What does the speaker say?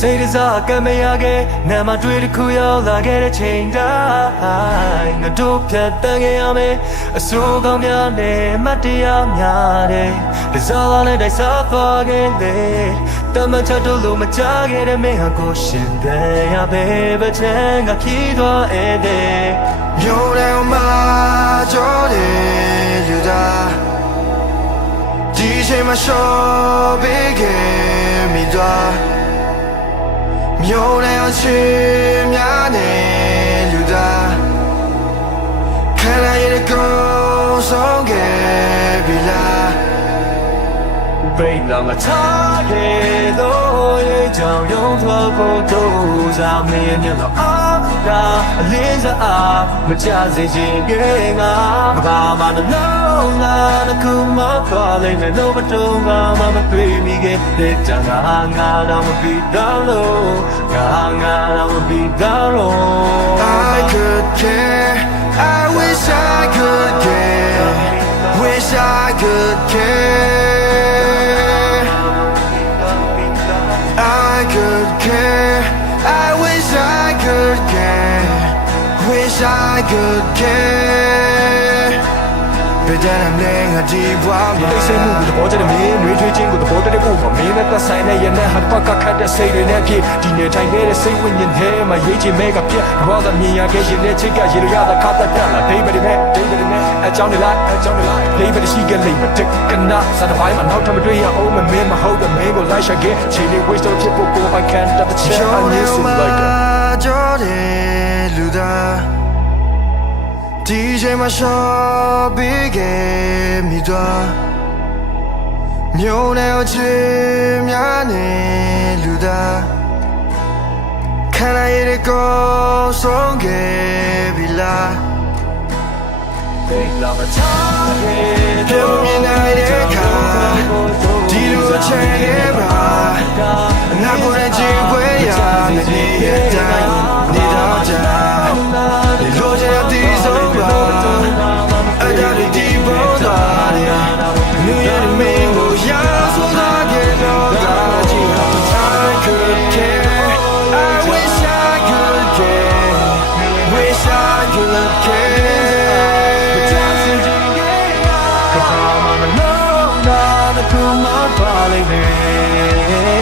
စိတ်စားကမရခဲ့နာမတွေ့တစ်ခုရောက်လာခဲ့တဲ့ချိန်တိုင်းငါတို့ဖြတ်တန်းခဲ့ရမယ်အစိုးကောင်းများနဲ့မတရားများတယ်ဒီစားလာတဲ့တိုက်စားသွားခဲ့တယ်တမချတို့လိုမကြခဲ့တဲ့မင်းဟာကိုရှင်တဲ့ရပဲပဲချမ်းကခီးသွားတဲ့မြို့ထဲမှာကြောတယ်လူသားဒီချိန်မှာရှော့ပေးခဲ့မိသွားမြို့ထဲအချင်းများနဲ့လူသားခံရတဲ့ကောင်းဆုံးခဲ့ပြီလားဘိတ်လာမထားခဲ့လို့ရဲ့ကြောင့်ရုံးထွက်ဖို့တို့စားမင်းနဲ့တော့အားကအလေးစားမချစေချင်ခဲ့ငါဘာမှမလုံးလာတခုမှပါလိမ့်မယ်လို့မတုံးကမှမတွေ့မိခဲ့တဲ့တန်ငါတော့မပြီးတော့လို့ငါတော့မပြီးတော့လို့ I could care I wish I could care wish I could care I could care I wish I could care wish I could care but then I'm laying a deep one ဒီစိတ်မှုကိုသဘောကျတဲ့မင်းတွေးထွေးခြင်းကိုသဘောတတဲ့ပုံမှာမင်းနဲ့သက်ဆိုင်တဲ့ရတဲ့ဟာပတ်ကခတ်တဲ့စိတ်တွေနဲ့ဖြစ်ဒီနေထိုင်ခဲ့တဲ့စိတ်ဝိညာဉ်ထဲမှာရေးချင်မဲ့ကပြတ်ဘာသာမြင်ရခဲ့ရင်လည်းချိတ်ကရေရတာခါတတ်တယ်လားဒိဗယ်နဲ့အကြောင်းတွေလားဒိဗယ်ရှိခဲ့လိမ့်မယ်တက်ကနာစတဲ့ဘိုင်းမှာနောက်ထပ်မတွေ့ရအောင်မင်းမဟုတ်တဲ့မင်းကိုလိုက်ရှာခဲ့ချိန်လေး waste တော့ဖြစ်ဖို့ကိုယ်ပိုင်ခံတတ်တဲ့ချက်အနည်းစုလိုက်တယ်ကြောတယ်လူသားဒီချိန်မှာရှော့ပေးခဲ့မိသွားမြို့နယ်အချင်းများနဲ့လူသားခံရတဲ့ကောင်းဆုံးခဲ့ပြီလားဘိတ်လာမထားခဲ့ပြောမြင်နိုင်တဲ့အခါဒီလိုချင်ခဲ့ပါငါကိုယ်နဲ့ကြည့်ခွဲရတဲ့နေ့တိုင်းနေတော့ကြာဒီလိုချင်တဲ့ဆုံးပါအကြမ်းဒီပေါ်သွားတယ်နေရမင်းကိုရာဆိုတာခဲ့တော့ကကြည့် I could care I wish I could care wish I could care Come on, no, no, no, come on, falling in.